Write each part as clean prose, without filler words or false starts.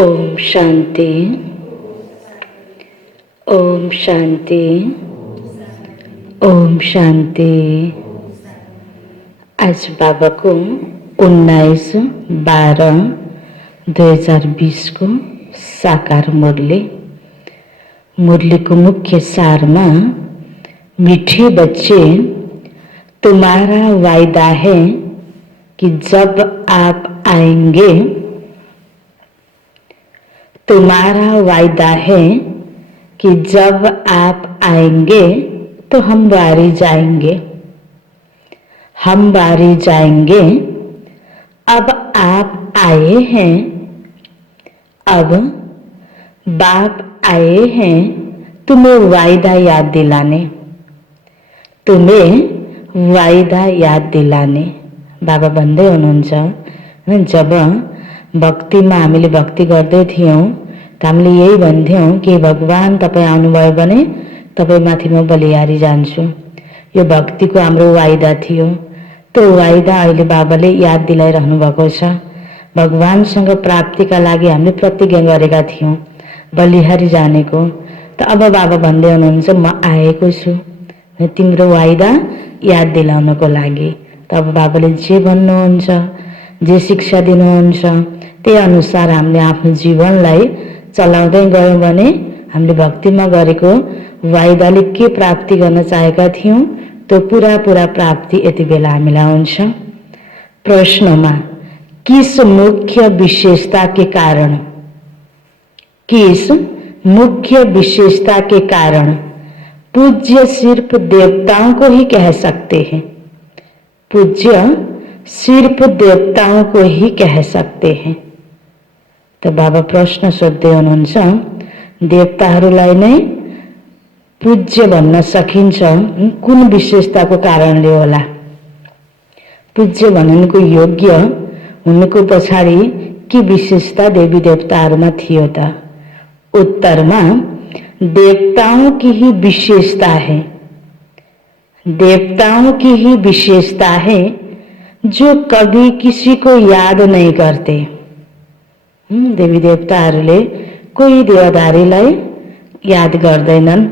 ओम शांति। ओम शांति। ओम शांति। आज बाबा को 19/12/2020 को साकार मुरली को मुख्य सार में, मीठे बच्चे, तुम्हारा वायदा है कि जब आप आएंगे, तुम्हारा वायदा है कि जब आप आएंगे तो हम बारी जाएंगे, हम बारी जाएंगे। अब आप आए हैं, अब बाप आए हैं तुम्हें वायदा याद दिलाने, तुम्हें वायदा याद दिलाने। बाबा भन्दै हुनुहुन्छ, जब भक्तिमा हामीले भक्ति गर्दै थियौं त हामीले यही भन्थ्यौं कि भगवान तपाईं आउनुभयो भने तपाईंमाथि म बलिहारी जान्छु। यो भक्तिको हाम्रो वायदा थियो। त्यो वायदा अहिले बाबाले याद दिलाइरहनु भएको छ। भगवानसँग प्राप्तिका लागि हामीले प्रतिज्ञा गरेका थियौं बलिहारी जानेको। त अब बाबा भन्दै हुनुहुन्छ, म आएको छु तिम्रो वायदा याद दिलाउनको लागि। त अब बाबाले जे भन्नुहुन्छ, जे शिक्षा दिनुहुन्छ, त्यही अनुसार हामीले आफ्नो जीवनलाई चलाउँदै गयौं भने हामीले भक्तिमा गरेको वायदाले के प्राप्ति गर्न चाहेका थियौं त्यो पूरा प्राप्ति यति बेला हामीलाई हुन्छ। प्रश्नमा किस मुख्य विशेषता के कारण, किस मुख्य विशेषता के कारण पूज्य सिर्फ देवताओं को ही कह सकते हैं, पूज्य सिर्फ देवताओं को ही कह सकते हैं। तो बाबा प्रश्न सोध्दै हुनुहुन्छ, देवताहरूलाई नै पूज्य भन्न सकिन्छ कुन विशेषताको कारणले होला? पूज्य भन्नको योग्य हुनुको पछाडि के विशेषता देवी देवताहरूमा थियो त? उत्तरमा देवताओं की ही विशेषता है, देवताओं की ही विशेषता है जो कभी किसी को याद नहीं करते। देवी देवताहरूले कोही देवदारीलाई याद गर्दैनन्।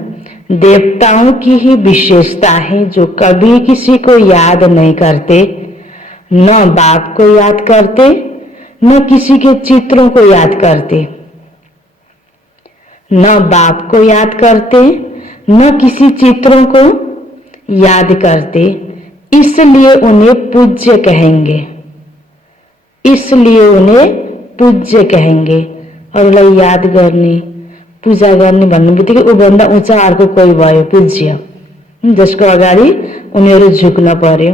देवताओं की ही विशेषता है जो कभी किसी को याद नहीं करते, न बाप को याद करते, न किसी के चित्रों को याद करते, न बाप को याद करते, न किसी चित्रों को याद करते। इसलिए उन्हें पूज्य कहेंगे, इसलिए उन्हें पूज्य कहेंगे। अरूलाई याद गर्ने, पूजा गर्ने भन्ने बित्तिकै उभन्दा उच्च अर्को कोही भयो पूज्य, जसको अगाडि उनीहरू झुक्न पर्यो।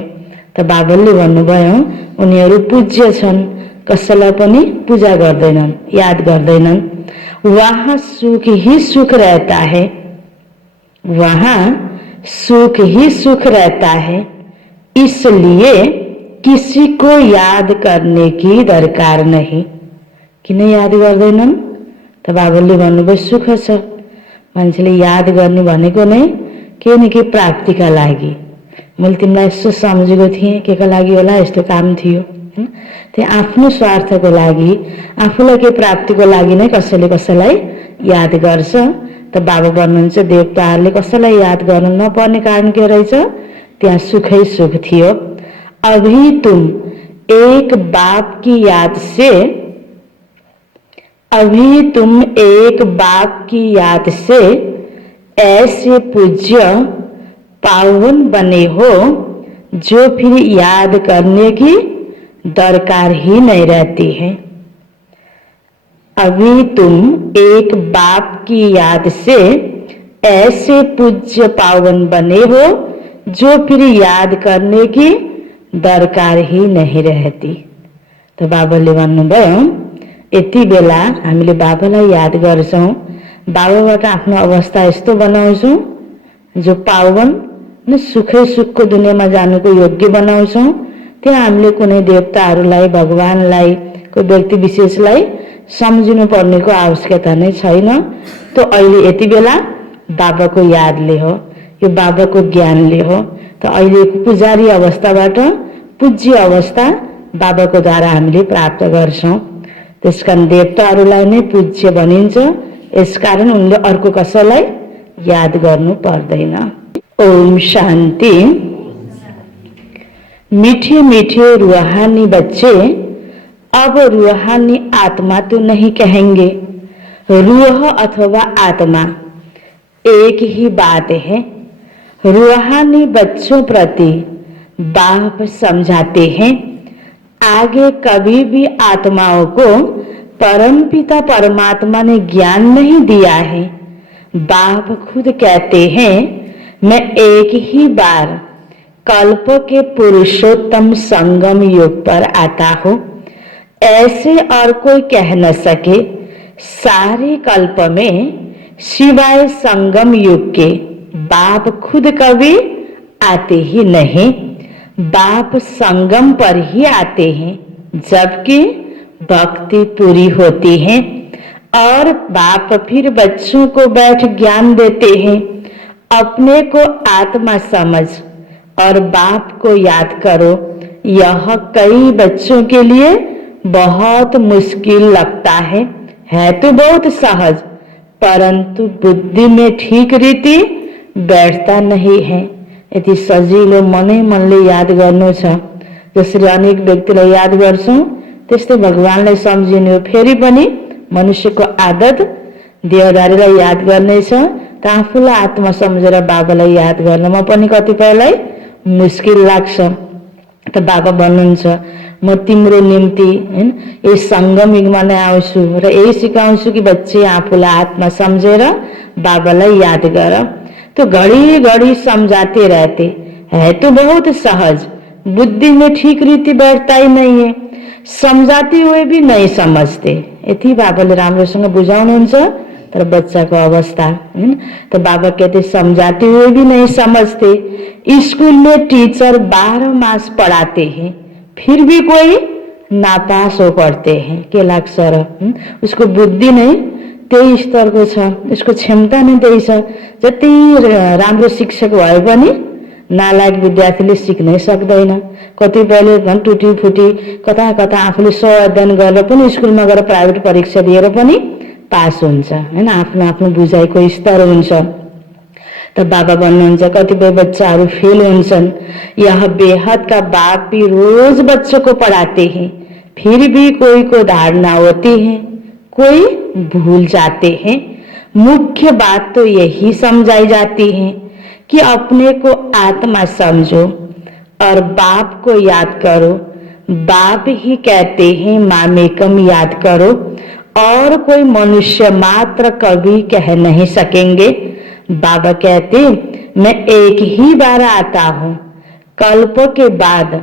त बाबाले भन्नुभयो उनीहरू पूज्य छन्, कसैलाई पनि पूजा गर्दैनन्, याद गर्दैनन्। वहाँ सुख ही सुख रहता है, वहाँ सुख ही सुख रहता है, इसलिए किसी को याद करने की दरकार नहीं। किन याद गर्दैनन्? त बाबाले भन्नुभयो सुख छ, मान्छेले याद गर्ने भनेको नै के न के प्राप्तिका लागि। मैले तिमीलाई यसो सम्झेको थिएँ, के का लागि होला? यस्तो काम थियो। त्यही आफ्नो स्वार्थको लागि, आफूलाई के प्राप्तिको लागि नै कसैले कसैलाई याद गर्छ। त बाबा भन्नुहुन्छ देवताहरूले कसैलाई याद गर्न नपर्ने कारण के रहेछ? त्यहाँ सुखै सुख थियो। अभी तुम एक बाप की याद से, अभी तुम एक बाप की याद से ऐसे पूज्य पावन बने हो जो फिर याद करने की दरकार ही नहीं रहती है। अभी तुम एक बाप की याद से ऐसे पूज्य पावन बने हो जो फिर याद करने की दरकार ही नहीं रहती। तो बाबाले भन्नुभयो यति बेला हामीले बाबालाई याद गर्छौं, बाबाबाट आफ्नो अवस्था यस्तो बनाउँछौं जो पावन न सुखै सुखको दुनियाँमा जानुको योग्य बनाउँछौं। त्यहाँ हामीले कुनै देवताहरूलाई, भगवानलाई, कोही व्यक्ति विशेषलाई सम्झिनु पर्नेको आवश्यकता नै छैन। तो अहिले यति बेला बाबाको यादले हो, यो बाबाको ज्ञानले हो। त अहिलेको पुजारी अवस्थाबाट पूज्य अवस्था बाबाको द्वारा हामीले प्राप्त गर्छौं। त्यसकारण देवताहरूलाई नै पूज्य भनिन्छ। यसकारण उनले अर्को कसैलाई याद गर्नु पर्दैन। ओम शांति। मीठे मीठे रूहानी बच्चे अब रूहानी आत्मा तो नहीं कहेंगे, रूह अथवा आत्मा एक ही बात है। रूहानी बच्चों प्रति बाप समझाते हैं, आगे कभी भी आत्माओं को परमपिता परमात्मा ने ज्ञान नहीं दिया है। बाप खुद कहते हैं, मैं एक ही बार कल्प के पुरुषोत्तम संगम युग पर आता हूँ, ऐसे और कोई कह न सके। सारे कल्प में सिवाय संगम युग के बाप खुद कभी आते ही नहीं। बाप संगम पर ही आते हैं जबकि भक्ति पूरी होती है और बाप फिर बच्चों को बैठ ज्ञान देते हैं। अपने को आत्मा समझ और बाप को याद करो। यह कई बच्चों के लिए बहुत मुश्किल लगता है तो बहुत सहज, परंतु बुद्धि में ठीक रीति बैठता नहीं है। यति सजिलो मनै मनले याद गर्नु छ। जसरी अनेक व्यक्तिलाई याद गर्छौं त्यस्तै भगवानलाई सम्झिनु हो। फेरि पनि मनुष्यको आदत देहधारीलाई याद गर्ने छ त आफूलाई आत्मा सम्झेर बाबालाई याद गर्न म पनि कतिपयलाई मुस्किल लाग्छ। त बाबा भन्नुहुन्छ, म तिम्रो निम्ति हैन यस संगम युगमा नै आउँछु र यही सिकाउँछु कि बच्चे आफूलाई आत्मा सम्झेर बाबालाई याद गर। तो घड़ी घड़ी समझाते रहते है तो बहुत सहज, बुद्धि में ठीक रीति बैठता ही नहीं है, समझाते हुए भी नहीं समझते। यति बाबाले राम्रोसँग बुझाउनुहुन्छ तर बच्चाको अवस्था हैन। तो बाबा कहते समझाते हुए भी नहीं समझते। स्कूल में टीचर 12 मास पढ़ाते हैं फिर भी कोई नापास हो पढ़ते हैं। के लाग्छ र उसको बुद्धि नहीं त्यही स्तरको छ, यसको क्षमता नै त्यही छ। जति राम्रो शिक्षक भए पनि नालायक विद्यार्थीले सिक्नै सक्दैन। कतिपयले झन् टुटी फुटी कता कता आफूले अध्ययन गरेर पनि स्कुलमा गएर प्राइभेट परीक्षा दिएर पनि पास हुन्छ हैन। आफ्नो आफ्नो बुझाइको स्तर हुन्छ। त बाबा भन्नुहुन्छ कतिपय बच्चाहरू फेल हुन्छन्। यह बेहद का बाप भी रोज बच्चों को पढ़ाते हैं फिर भी कोई को धारणा होती है, कोई भूल जाते हैं। मुख्य बात तो यही समझाई जाती है कि अपने को आत्मा समझो और बाप को याद करो। बाप ही कहते हैं मामेकम याद करो और कोई मनुष्य मात्र कभी कह नहीं सकेंगे। बाबा कहते मैं एक ही बार आता हूँ, कल्प के बाद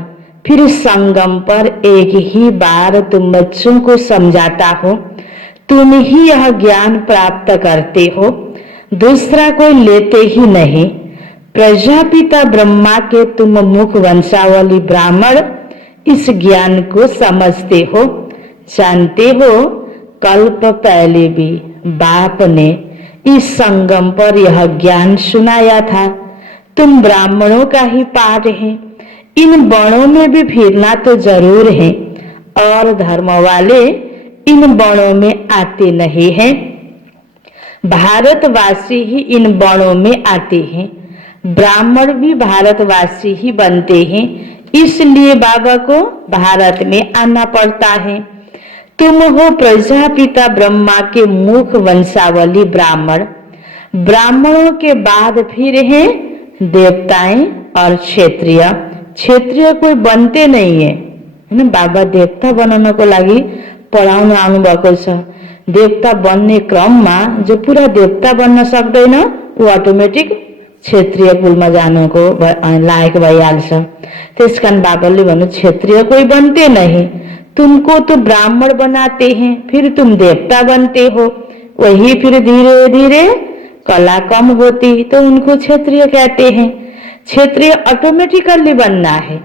फिर संगम पर एक ही बार तुम बच्चों को समझाता हो। तुम ही यह ज्ञान प्राप्त करते हो, दूसरा कोई लेते ही नहीं। प्रजापिता ब्रह्मा के तुम मुख वंशावली ब्राह्मण इस ज्ञान को समझते हो। जानते हो कल्प पहले भी बाप ने इस संगम पर यह ज्ञान सुनाया था। तुम ब्राह्मणों का ही पाठ है, इन बणों में भी फिरना तो जरूर है और धर्म वाले इन बणों में आते नहीं हैं। भारतवासी ही इन बणों में आते हैं, ब्राह्मण भी भारतवासी ही बनते हैं, इसलिए बाबा को भारत में आना पड़ता है। तुम हो प्रजापिता ब्रह्मा के मुख वंशावली ब्राह्मण। ब्राह्मणों के बाद फिर हैं देवताएं और क्षत्रिय। क्षत्रिय कोही बनते नहीं है हैन। बाबा देवता बनाउनको लागि पढाउन आउनु भएको छ। देवता बन्ने क्रममा जो पूरा देवता बन्न सक्दैन ऊ अटोमेटिक क्षेत्रीय कुलमा जानुको लायक भइहाल्छ। त्यसकारण बाबाले भन्नु क्षेत्रीय कोई बनते नहीं, तुमको तो ब्राह्मण बनाते हैं फिर तुम देवता बनते हो। वही फिर धीरे धीरे कला कम होती तो उनको क्षेत्रीय कहते हैं। क्षेत्रीय अटोमेटिकली बनना है।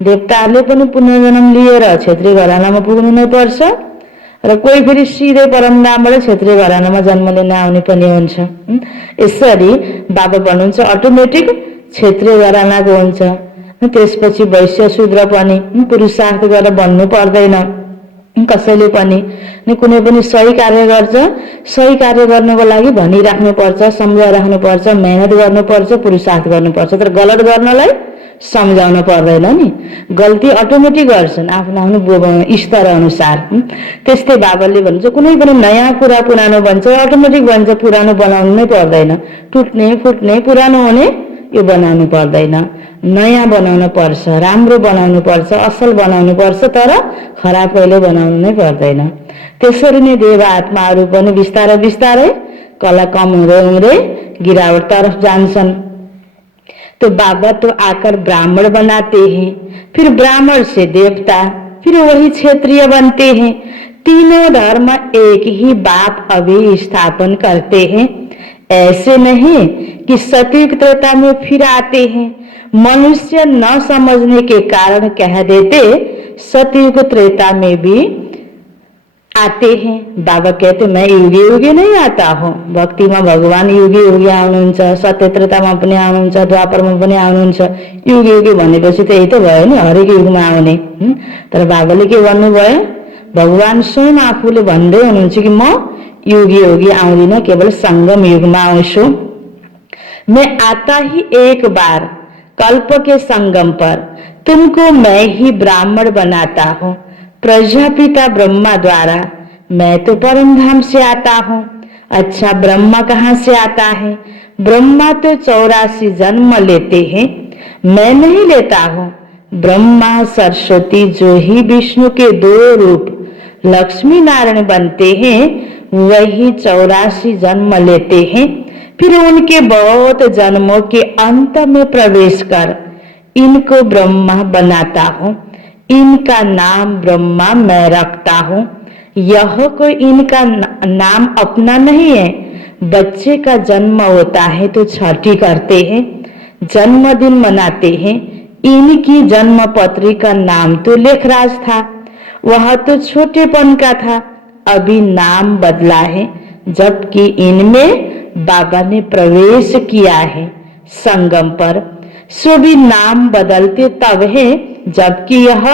देवताले पनि पुनर्जन्म लिएर क्षेत्रीय घरानामा पुग्नु नै पर्छ र कोही फेरि सिधै परमधामबाट क्षेत्रीय घरानामा जन्म लिन आउने पनि हुन्छ। यसरी बाबा भन्नुहुन्छ अटोमेटिक क्षेत्रीय घरानाको हुन्छ। त्यसपछि वैश्य शूद्र पनि पुरुषार्थ गरेर बन्नु पर्दैन। कसैले पनि कुनै पनि सही कार्य गर्छ, सही कार्य गर्नको लागि भनिराख्नुपर्छ, सम्झाइराख्नुपर्छ, मेहनत गर्नुपर्छ, पुरुषार्थ गर्नुपर्छ। तर गलत गर्नलाई सम्झाउन पर्दैन नि, गल्ती अटोमेटिक गर्छन् आफ्नो आफ्नो स्तर अनुसार। त्यस्तै बाबाले भन्छ कुनै पनि नयाँ कुरा पुरानो भन्छ अटोमेटिक भन्छ, पुरानो बनाउनु नै पर्दैन। टुट्ने फुट्ने पुरानो हुने यो बनाउनु पर्दैन, नयाँ बनाउन पर्छ, राम्रो बनाउनु पर्छ, असल बनाउनु पर्छ, तर खराब कहिले बनाउनु नै पर्दैन। त्यसरी नै देव आत्माहरू पनि बिस्तारै बिस्तारै कला कम हुँदै हुँदै गिरावट तर्फ जान्छन्। तो बाबा तो आकर ब्राह्मण बनाते हैं, फिर ब्राह्मण से देवता, फिर वही क्षत्रिय बनते हैं। तीनों धर्म एक ही बाप अभी स्थापन करते हैं। ऐसे नहीं कि सतयुग त्रेता में फिर आते हैं। मनुष्य न समझने के कारण कह देते सतयुग त्रेता में भी आते हैं। बाबा कहते मैं युगे युगे नहीं आता हूँ, भक्तिमा भगवान युगे युगे आउनुहुन्छ, सत्य त्रेतामा पनि आउनुहुन्छ, द्वापरमा पनि आउनुहुन्छ। युगे युगे भनेपछि त यही त भयो नि, हरेक युगमा आउने। तर बाबाले के भन्नुभयो, भगवान स्वयं आफूले भन्दै हुनुहुन्छ कि म युगे युगे आउँदिन, केवल संगम युगमा आउँछु। मैं आता ही एक बार कल्प के संगम पर, तुमको मैं ही ब्राह्मण बनाता हूँ प्रजापिता ब्रह्मा द्वारा। मैं तो परम धाम से आता हूँ। अच्छा, ब्रह्मा कहाँ से आता है? ब्रह्मा तो 84 जन्म लेते हैं, मैं नहीं लेता हूँ। ब्रह्मा सरस्वती जो ही विष्णु के 2 रूप लक्ष्मी नारायण बनते हैं, वही 84 जन्म लेते हैं। फिर उनके बहुत जन्मों के अंत में प्रवेश कर इनको ब्रह्मा बनाता हूँ। इनका नाम ब्रह्मा मैं रखता हूँ। यह कोई इनका नाम अपना नहीं है। बच्चे का जन्म होता है तो छठी करते हैं, जन्मदिन मनाते हैं। इनकी जन्म पत्री का नाम तो लेखराज था, वह तो छोटेपन का था, अभी नाम बदला है, जबकि इनमें बाबा ने प्रवेश किया है संगम पर। सो भी नाम बदलते तब है जबकि यह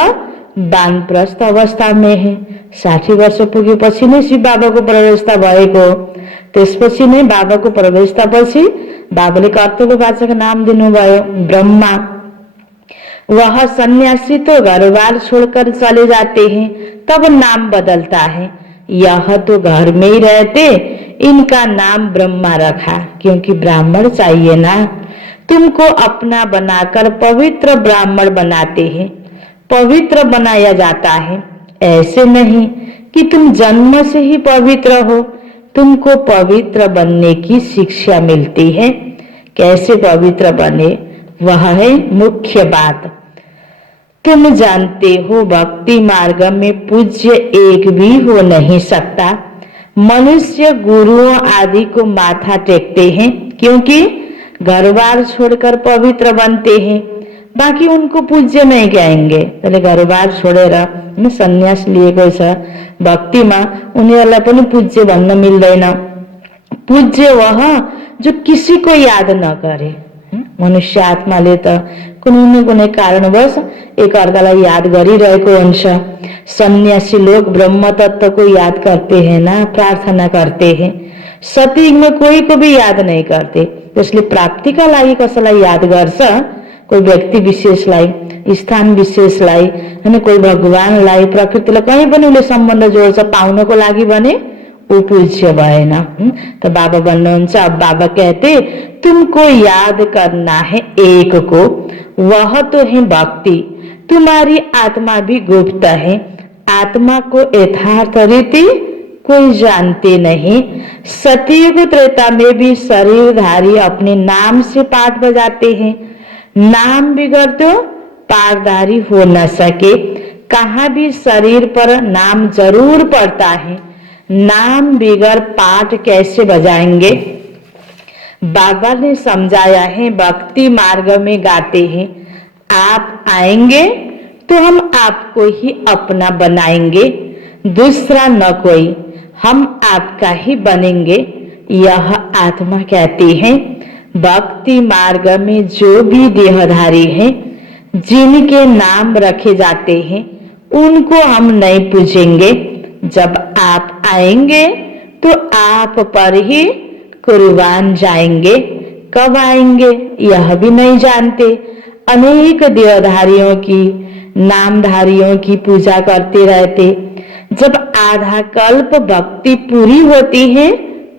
वानप्रस्थ अवस्था में है। 60 वर्ष पुगेपछि नै शिव बाबाको प्रवेशता भएको। त्यसपछि नै बाबाको प्रवेशतापछि बाबाले कर्तव्यवाचक नाम दिनुभयो ब्रह्मा। वह सन्यासी तो घर बार छोड़कर चले जाते हैं, तब नाम बदलता है। यह तो घर में ही रहते, इनका नाम ब्रह्मा रखा, क्योंकि ब्राह्मण चाहिए ना। तुमको अपना बनाकर पवित्र ब्राह्मण बनाते हैं, पवित्र बनाया जाता है। ऐसे नहीं कि तुम जन्म से ही पवित्र हो, तुमको पवित्र बनने की शिक्षा मिलती है। कैसे पवित्र बने, वह है मुख्य बात। तुम जानते हो भक्ति मार्ग में पूज्य एक भी हो नहीं सकता। मनुष्य गुरुओं आदि को माथा टेकते हैं, क्योंकि घर बार छोड़कर पवित्र बनते हैं। बाकी उनको पूज्य नहीं कहेंगे। त्यसले घर बार छोडेर सन्यास लिएको छ भक्तिमा, उनीहरूलाई पनि पूज्य भन्न मिल्दैन। पूज्य वह जो किसी को याद न करे। मनुष्य आत्माले त कुनै न कुनै कारणवश एक अर्कालाई याद गरिरहेको हुन्छ। सन्यासी लोग ब्रह्म तत्व को याद करते हैं ना, प्रार्थना करते हैं। सतयुग में कोई को भी याद नहीं करते। त्यसले प्राप्तिका लागि कसैलाई याद गर्छ, कोही व्यक्ति विशेषलाई, स्थान विशेषलाई, हैन, कोही भगवानलाई, प्रकृतिलाई, कहीँ पनि उसले सम्बन्ध जोड्छ पाउनको लागि भने वो पूज्य भएन। तो बाबा भन्नुहुन्छ, अब बाबा कहते तुमको याद करना है एक को, वह तो है भक्ति। तुम्हारी आत्मा भी गुप्त है, आत्मा को यथार्थ रीति कोई जानते नहीं। सतयुग त्रेता में भी शरीरधारी अपने नाम से पाठ बजाते हैं। नाम बिगड़ तो पाठधारी हो न सके। कहाँ भी शरीर पर नाम जरूर पड़ता है, नाम बिगड़ पाठ कैसे बजाएंगे। बाबा ने समझाया है, भक्ति मार्ग में गाते हैं, आप आएंगे तो हम आपको ही अपना बनाएंगे, दूसरा न कोई, हम आपका ही बनेंगे। यह आत्मा कहती है। भक्ति मार्ग में जो भी देहधारी हैं, जिनके नाम रखे जाते हैं, उनको हम नहीं पूछेंगे। जब आप आएंगे तो आप पर ही कुर्बान जाएंगे। कब आएंगे यह भी नहीं जानते। अनेक देवधारियों की, नामधारियों की पूजा करते रहते। जब आधा कल्प भक्ति पूरी होती है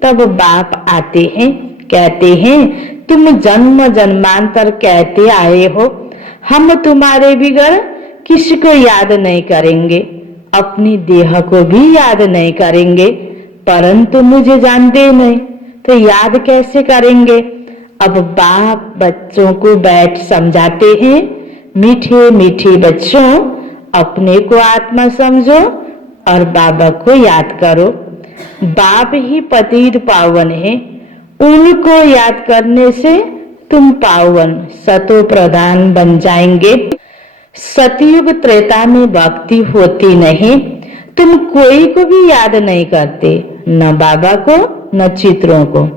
तब बाप आते हैं, कहते हैं तुम जन्म जन्मांतर कहते आए हो, हम तुम्हारे बिगड़ किसी को याद नहीं करेंगे, अपनी देह को भी याद नहीं करेंगे, परंतु मुझे जानते नहीं तो याद कैसे करेंगे। अब बाप बच्चों को बैठ समझाते हैं, मीठे मीठे बच्चों अपने को आत्मा समझो और बाबा को याद करो। बाप ही पतित पावन है, उनको याद करने से तुम पावन सतो प्रधान बन जाएंगे। सतयुग त्रेता में भक्ति होती नहीं, तुम कोई को भी याद नहीं करते, न बाबा को न चित्रों को।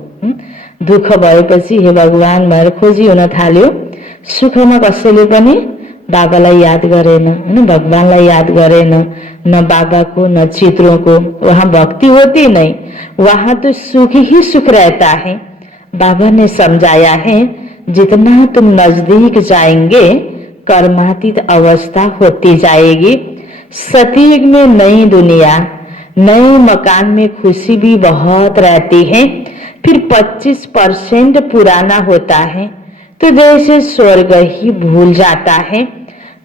दुख भएपछि हे भगवान भनेर खोजिहुन थाल्यो। सुखमा कसैले पनि बाबालाई याद गरेन, हैन, भगवानलाई याद गरेन, न बाबा को न चित्रों को। वहां भक्ति होती नहीं, वहां तो सुख ही सुख रहता है। बाबा ने समझाया है जितना तुम नजदीक जाएंगे कर्मातीत अवस्था होती जाएगी। सतयुग में नई दुनिया, नए मकान में खुशी भी बहुत रहती है। फिर 25% पुराना होता है तो जैसे स्वर्ग ही भूल जाता है।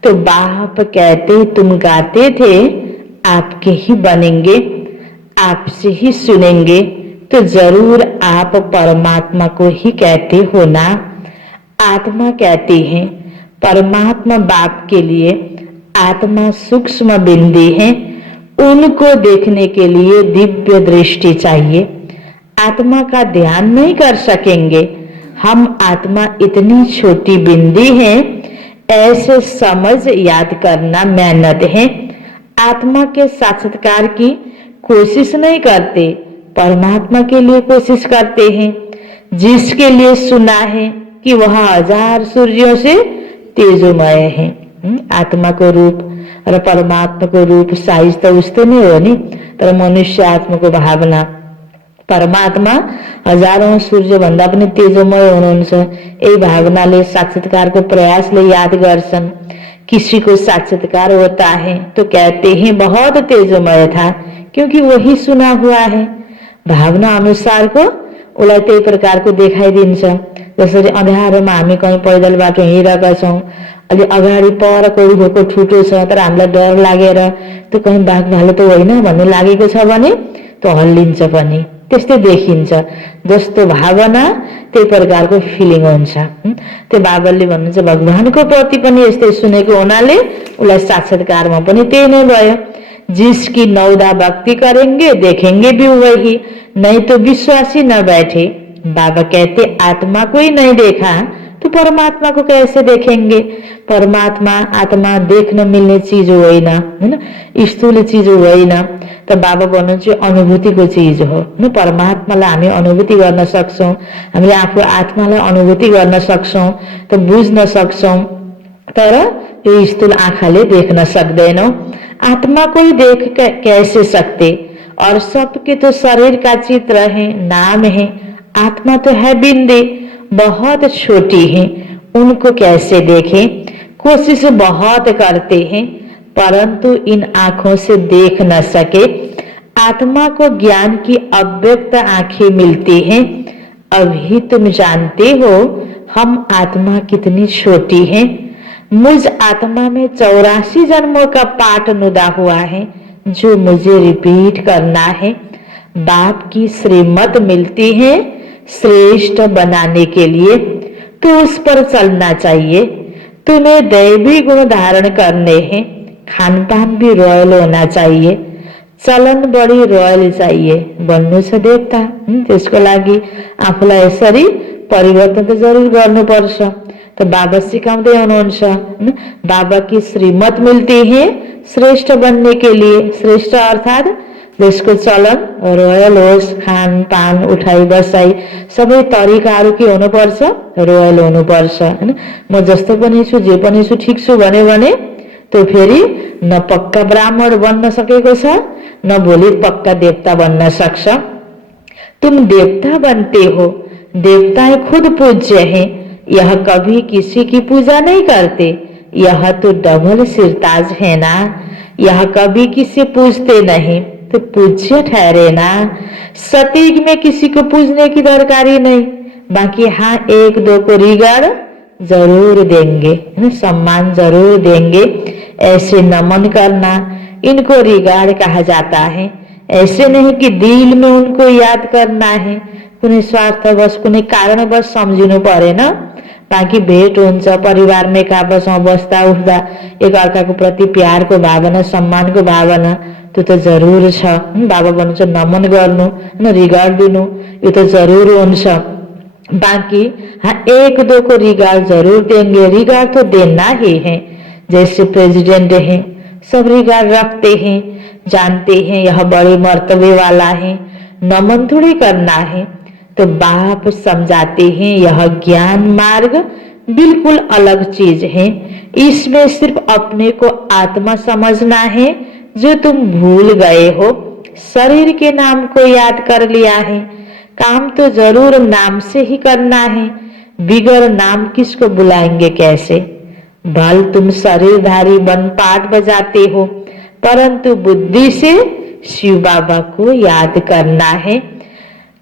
तो बाप कहते तुम गाते थे आपके ही बनेंगे, आपसे ही सुनेंगे, तो जरूर आप परमात्मा को ही कहते हो ना। आत्मा कहती है, परमात्मा बाप के लिए आत्मा सूक्ष्म बिंदी है, उनको देखने के लिए दिव्य दृष्टि चाहिए। आत्मा का ध्यान नहीं कर सकेंगे, हम आत्मा इतनी छोटी बिंदी है, ऐसे समझ याद करना मेहनत है। आत्मा के साक्षात्कार की कोशिश नहीं करते, परमात्मा के लिए कोशिश करते हैं। जिसके लिए सुना है कि वह 1000 सूर्यों से तेजोमय है। आत्मा को रूप र परमात्मा को रूप साइज त उस्तै नै हो नि, तर मनुष्य आत्मा को भावना परमात्मा हजारौं सूर्य भन्दा पनि तेजोमय हुनुहुन्छ। यही भावनाले साक्षात्कारको प्रयासले याद गर्छन्। किसी को साक्षात्कार होता है तो कहते हैं बहुत तेजोमय था, क्योंकि वही सुना हुआ है। भावना अनुसारको उसलाई त्यही प्रकारको देखाइदिन्छ। जसरी अँध्यारोमा हामी कहीँ पैदल बाटो हिँडिरहेका छौँ, अलि अगाडि पर कोही रुखको ठुटो छ तर हामीलाई डर लागेर त्यो कहीँ बाघ भालु त होइन भन्ने लागेको छ भने त्यो हल्लिन्छ पनि, त्यस्तै देखिन्छ। जस्तो भावना त्यही प्रकारको फिलिङ हुन्छ। त्यो बाबाले भन्नुहुन्छ भगवानको प्रति पनि यस्तै सुनेको हुनाले उसलाई साक्षात्कारमा पनि त्यही नै भयो। जिसकी नौदा भक्ति करेंगे देखेंगे भी वही, नहीं तो विश्वास ही न बैठे। बाबा कहते आत्मा को ही नहीं देखा तो परमात्मा को कैसे देखेंगे। परमात्मा आत्मा देख्न मिल्ने चीज होइन, हैन, स्थूल चीज होइन। त बाबा भन्नुहुन्छ अनुभूतिको चीज हो। परमात्मालाई हामी अनुभूति गर्न सक्छौं, हामीले आफू आत्मालाई अनुभूति गर्न सक्छौं, त बुझ्न सक्छौं, तर यो स्थूल आँखाले देख्न सक्दैनौं। आत्मा को ही देख कैसे सकते, और सबके तो शरीर का चित्र है, नाम है। आत्मा तो है बिंदी, बहुत छोटी है, उनको कैसे देखें। कोशिश बहुत करते हैं परंतु इन आंखों से देख न सके। आत्मा को ज्ञान की अव्यक्त आंखें मिलती हैं। अभी तुम जानते हो हम आत्मा कितनी छोटी है। मुझ आत्मा में 84 जन्मों का पाठ नुदा हुआ है, जो मुझे रिपीट करना है। बाप की श्रीमत मिलती है श्रेष्ठ बनाने के लिए, तो उस पर चलना चाहिए। तुम्हें दैवी गुण धारण करने हैं, खान पान भी रॉयल होना चाहिए, चलन बढी रोयल चाहिए। भन्नु छ देवता, त्यसको लागि आफूलाई यसरी परिवर्तन त जरुर गर्नुपर्छ। तो बाबा सिकाउँदै हुनुहुन्छ, बाबा की श्रीमत मिलती है श्रेष्ठ बनने के लिए। श्रेष्ठ अर्थात देशको चलन रोयल होस्, खान पान उठाई बसाई सबै तरिकाहरू के हुनुपर्छ, रोयल हुनुपर्छ। हैन, म जस्तो पनि छु जे पनि छु ठिक छु भने तो फेरि न पक्का ब्राह्मण बन्न सकेको छ, न भोलि पक्का देवता बन्न सक्छ। तुम देवता बनते हो, देवताएं खुद पूज्य हैं, यह कभी किसी की पूजा नहीं करते। यह तो डबल सिरताज है ना, यह कभी किसी पूजते नहीं तो पूज्य ठहरे ना। सतीक में किसी को पूजने की दरकारी नहीं, बाकी हाँ एक दो को रिगड़ जरूर देंगे, सम्मान जरूर देंगे। ऐसे नमन करना, इनको रिगार्ड कहा जाता है। ऐसे नहीं कि दिल में उनको याद करना है, कुनै स्वार्थवश कुनै कारणवश सम्झिनु परेन। बाँकी भेट हुन्छ, परिवारमा एक आपसमा बस्दा उठ्दा एक अर्काको प्रति प्यारको भावना, सम्मानको भावना त्यो त जरुर छ। बाबा भन्नुहुन्छ नमन गर्नु, रिगार्ड दिनु, यो त जरुर हुन्छ। बाकी हाँ एक दो को रिगार्ड जरूर देंगे, रिगार्ड तो देना ही है। जैसे प्रेसिडेंट हैं, सब रिगार्ड रखते हैं, जानते हैं यह बड़े मर्तबे वाला है, नमन थोड़ी करना है। तो बाप समझाते हैं यह ज्ञान मार्ग बिल्कुल अलग चीज है। इसमें सिर्फ अपने को आत्मा समझना है, जो तुम भूल गए हो। शरीर के नाम को याद कर लिया है, काम तो जरूर नाम से ही करना है, बिगर नाम किसको बुलाएंगे कैसे। भल तुम शरीरधारी बन पाठ बजाते हो, परंतु बुद्धि से शिव बाबा को याद करना है।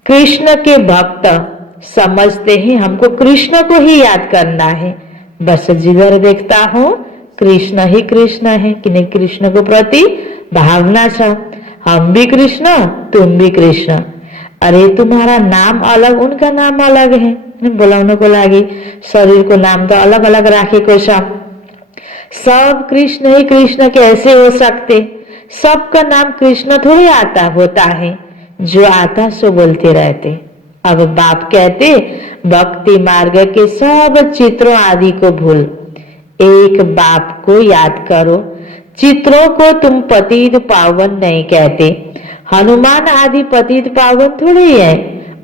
कृष्ण के भक्त समझते हैं हमको कृष्ण को ही याद करना है। बस जिधर देखता हो कृष्ण ही कृष्ण है, कि नहीं कृष्ण को प्रति भावना छ। हम भी कृष्ण, तुम भी कृष्ण। अरे तुम्हारा नाम अलग, उनका नाम अलग है। बोलाउनको लागि शरीरको नाम तो अलग अलग राखेको छ। सब कृष्ण ही कृष्ण कैसे हो सकते? सबका नाम कृष्ण थोड़ी आता होता है, जो आता सो बोलते रहते। अब बाप कहते भक्ति मार्ग के सब चित्रों आदि को भूल, एक बाप को याद करो। चित्रों को तुम पतित पावन नहीं कहते। हनुमान आदि पतित पावन थोड़ी है,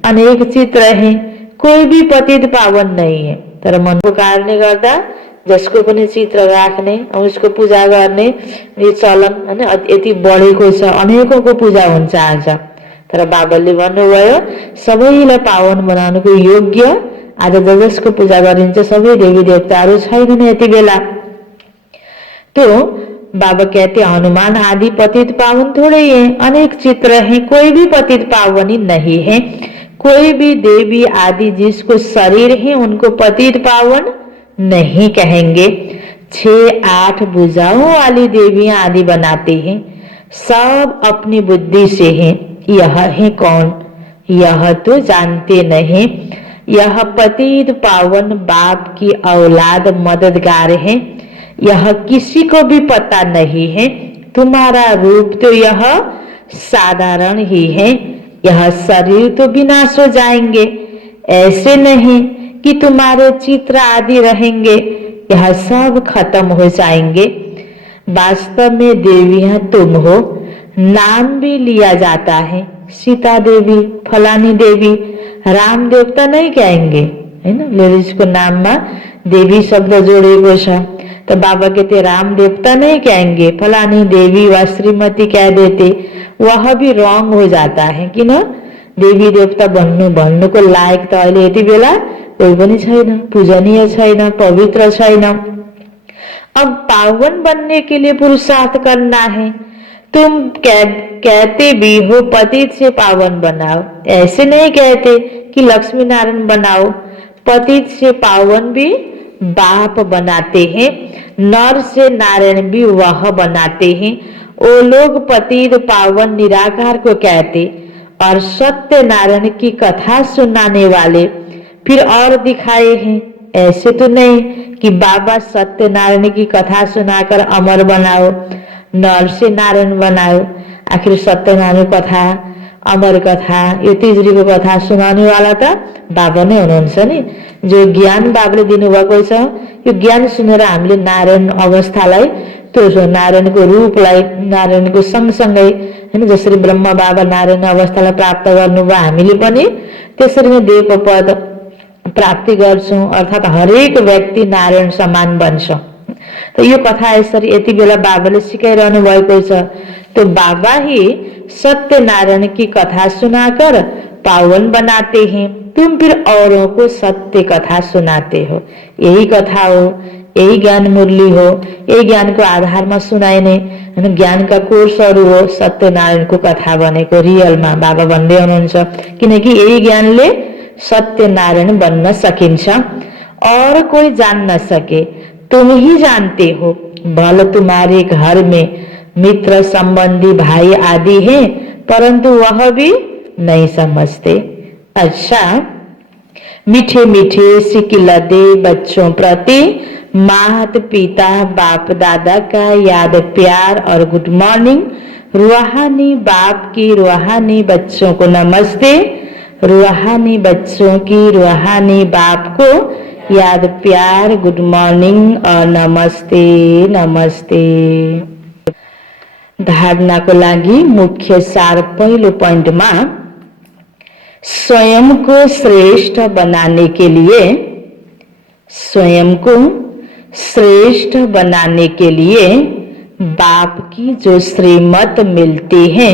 अनेक चित्र हैं, कोई भी पतित पावन नहीं है। तर मनको कारणले गर्दा जसको पनि चित्र राख्ने, उसको पूजा गर्ने यो चलन हैन यति बढेको छ, अनेकौंको पूजा हुन्छ आज। तर बाबाले भन्नुभयो सबैलाई पावन बनाउनुको योग्य आज जसको पूजा गरिन्छ सबै देवी देवताहरू छैनन् यति बेला। तो बाबा कहते हनुमान आदि पतित पावन थोड़े हैं, अनेक चित्र हैं, कोई भी पतित पावन ही नहीं है। कोई भी देवी आदि जिसको शरीर है उनको पतित पावन नहीं कहेंगे। 6-8 भुजाओं वाली देवियां आदि बनाते हैं, सब अपनी बुद्धि से हैं। यह है कौन? यह तो जानते नहीं। यह पतित पावन बाप की औलाद मददगार है, यह किसी को भी पता नहीं है। तुम्हारा रूप तो यह साधारण ही है, यह शरीर तो विनाश हो जाएंगे। ऐसे नहीं कि तुम्हारे चित्र आदि रहेंगे, यह सब खत्म हो जाएंगे। वास्तव में देवियां तुम हो, नाम भी लिया जाता है, सीता देवी, फलानी देवी। राम देवता नहीं कहेंगे, है ना, लेडीज को नाम में देवी शब्द जोड़ेको छ। तो बाबा कहते राम देवता नहीं कहेंगे, फलानी देवी व श्रीमती कह देते, वह भी रॉन्ग हो जाता है। किन देवी देवता भन्नुको लायक त अहिले यति बेला कोही पनि छैन, पूजनीय छैन, पवित्र छैन। अब पावन बनने के लिए पुरुषार्थ करना है। तुम कहते भी हो पतित से पावन बनाओ, ऐसे नहीं कहते कि लक्ष्मी नारायण बनाओ। पतित से पावन भी बाप बनाते हैं, नर से नारायण भी वह बनाते हैं। वो लोग पतित पावन निराकार को कहते और सत्य नारायण की कथा सुनाने वाले फिर और दिखाए हैं। ऐसे तो नहीं कि बाबा सत्य नारायण की कथा सुनाकर अमर बनाओ, नर से नारायण बनाओ। आखिर सत्य नारायण कथा, अमर कथा, यो तिजरीको कथा सुनाउने वाला त बाबा नै हुनुहुन्छ नि। जो ज्ञान बाबाले दिनुभएको छ, यो ज्ञान सुनेर हामीले नारायण अवस्थालाई, त्यो नारायणको रूपलाई, नारायणको सँगसँगै हैन, जसरी ब्रह्म बाबा नारायण अवस्थालाई प्राप्त गर्नुभयो, हामीले पनि त्यसरी नै देवको पद प्राप्ति गर्छौं। अर्थात् हरेक व्यक्ति नारायण समान बन्छ। तो यो कथा यसरी यति बेला बाबाले सिकाइरहनु भएको छ। तो बाबा ही सत्यनारायण की कथा सुनाकर पावन बनाते हैं, तुम फिर औरों को सत्य कथा सुनाते हो। यही कथा हो, यही ज्ञान मुरली हो, यही ज्ञान को आधार में सुनाइने ज्ञान का कोर्सहरू हो। सत्यनारायण को कथा बनेको रियलमा बाबा भन्दै हुनुहुन्छ, किनकि यही ज्ञानले सत्यनारायण बन्न सकिन्छ। और कोई जान न सके, तुम ही जानते हो। भले तुम्हारे घर में मित्र संबंधी भाई आदि हैं, परंतु वह भी नहीं समझते। अच्छा, मीठे मीठे सिकिलदे बच्चों प्रति माता पिता बाप दादा का याद प्यार और गुड मॉर्निंग। रूहानी बाप की रूहानी बच्चों को नमस्ते, रूहानी बच्चों की रूहानी बाप को याद प्यार गुड मॉर्निंग और नमस्ते नमस्ते। धारणा को लागि मुख्य सार पहिलो पॉइंट में स्वयं को श्रेष्ठ बनाने के लिए, स्वयं को श्रेष्ठ बनाने के लिए बाप की जो श्रीमत मिलती है,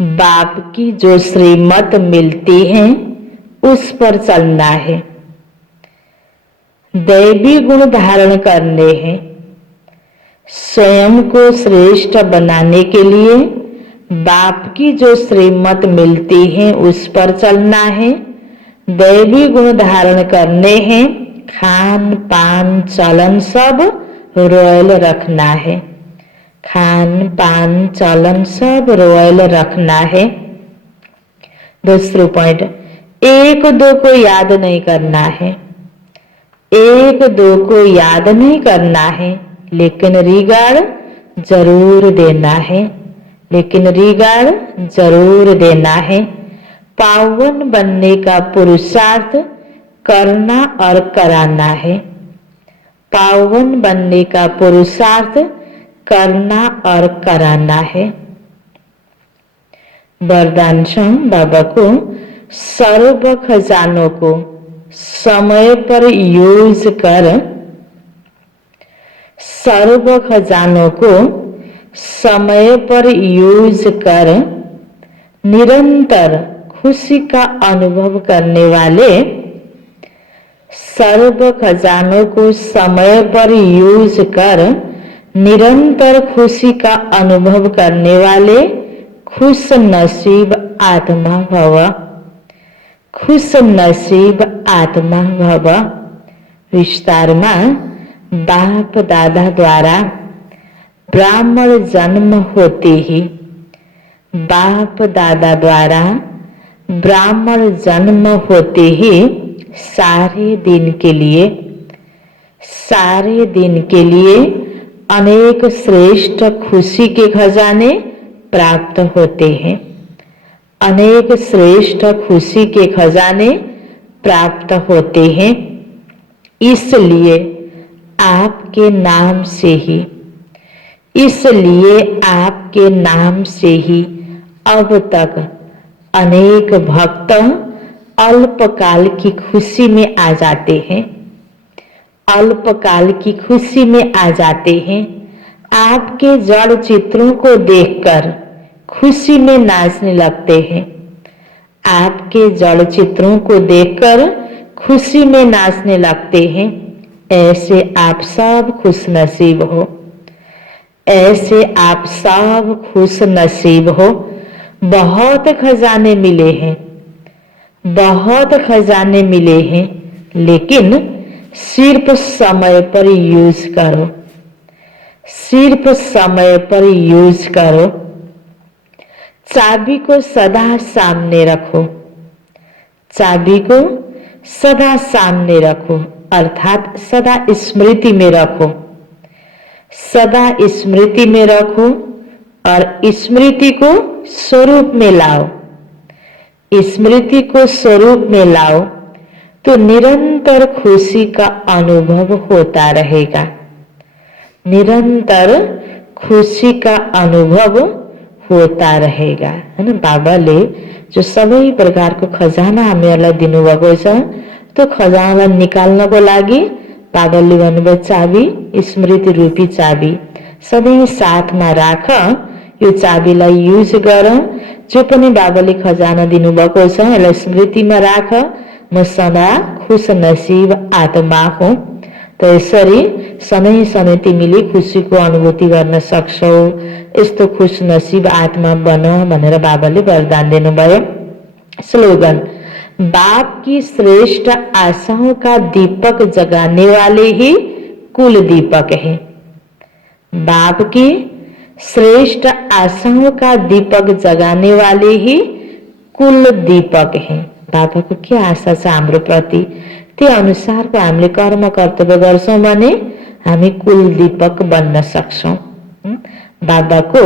बाप की जो श्रीमत मिलती है उस पर चलना है। दैवी गुण धारण करने हैं। स्वयं को श्रेष्ठ बनाने के लिए बाप की जो श्रीमत मिलती है उस पर चलना है। दैवी गुण धारण करने हैं। खान पान चलन सब रॉयल रखना है। खान पान चलन सब रॉयल रखना है। दूसरा पॉइंट, एक दो को याद नहीं करना है। एक दो को याद नहीं करना है, लेकिन रिगार्ड जरूर देना है, लेकिन रिगार्ड जरूर देना है। पावन बनने का पुरुषार्थ करना और कराना है। पावन बनने का पुरुषार्थ करना और कराना है। वरदान बाबा को सर्व खजानों को समय पर यूज कर, सर्व खजानों को समय पर यूज कर निरंतर खुशी का अनुभव करने वाले, सर्व खजानों को समय पर यूज कर निरंतर खुशी का अनुभव करने वाले खुश नसीब आत्मा भव, खुश नसीब आत्मा भव। विस्तार में बाप दादा द्वारा ब्राह्मण जन्म होते ही, बाप दादा द्वारा ब्राह्मण जन्म होते ही सारे दिन के लिए, सारे दिन के लिए अनेक श्रेष्ठ खुशी के खजाने प्राप्त होते हैं। अनेक श्रेष्ठ खुशी के खजाने प्राप्त होते हैं। इसलिए आपके नाम से ही, इसलिए आपके नाम से ही अब तक अनेक भक्त अल्पकाल की खुशी में आ जाते हैं, अल्पकाल की खुशी में आ जाते हैं। आपके जड़ चित्रों को देखकर खुशी में नाचने लगते हैं। आपके जड़ चित्रों को देखकर खुशी में नाचने लगते हैं। ऐसे आप सब खुश नसीब हो, ऐसे आप सब खुश नसीब हो। बहुत खजाने मिले हैं, बहुत खजाने मिले हैं, लेकिन सिर्फ समय पर यूज करो, सिर्फ समय पर यूज करो। चाबी को सदा सामने रखो, चाबी को सदा सामने रखो, अर्थात सदा स्मृति में रखो, सदा स्मृति में रखो और स्मृति को स्वरूप में लाओ। स्मृति को स्वरूप में लाओ तो निरंतर खुशी का अनुभव होता रहेगा, निरंतर खुशी का अनुभव होता रहेगा, है ना। बाबाले जो सबै प्रकारको खजाना हामीहरूलाई दिनुभएको छ, त्यो खजानालाई निकाल्नको लागि बाबाले भन्नुभयो चाबी स्मृति रूपी चाबी सधैँ साथमा राख, यो चाबीलाई युज गर। जो पनि बाबाले खजाना दिनुभएको छ यसलाई स्मृतिमा राख। म सदा खुश नसिब आत्मा हुँ। त यसरी सधैँ सधैँ तिमीले खुसीको अनुभूति गर्न सक्छौ, यस्तो खुश नसिब आत्मा बन भनेर बाबाले वरदान दिनुभयो। स्लोगन, बाप की श्रेष्ठ आशाओं का दीपक जगाने वाले ही कुल दीपक है। बाप की श्रेष्ठ आशाओं का दीपक जगाने वाले ही कुल दीपक है। बाबाको के आशा छ हाम्रो प्रति, त्यो अनुसारको हामीले कर्म कर्तव्य गर्छौं भने हामी कुल दीपक बन्न सक्छौं। बाबाको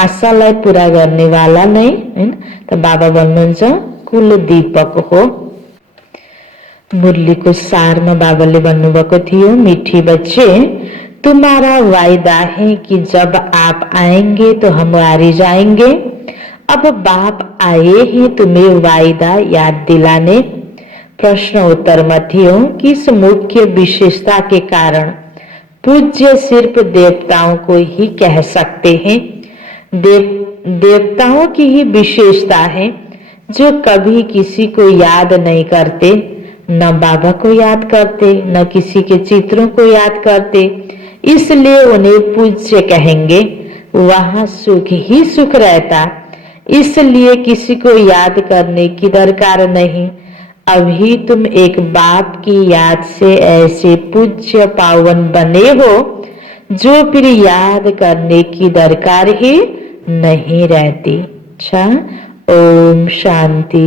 आशालाई पूरा गर्नेवाला नै हैन त बाबा भन्नुहुन्छ कुल दीपक हो। मुरलीको सारमा बाबाले भन्नुभएको थियो, मीठी बच्चे तुम्हारा वायदा है कि जब आप आएंगे तो हम हारी जाएंगे। अब बाप आए हैं तुम्हें वायदा याद दिलाने। प्रश्न उत्तर में थियो, किस मुख्य विशेषता के कारण पूज्य सिर्फ देवताओं को ही कह सकते हैं? देवताओं की ही विशेषता है जो कभी किसी को याद नहीं करते, न बाबा को याद करते न किसी के चित्रों को याद करते, इसलिए उन्हें पूज्य कहेंगे। वहां सुख ही सुख रहता, इसलिए किसी को याद करने की दरकार नहीं। अभी तुम एक बाप की याद से ऐसे पूज्य पावन बने हो जो फिर याद करने की दरकार ही नहीं रहती। अच्छा, ओम शांति।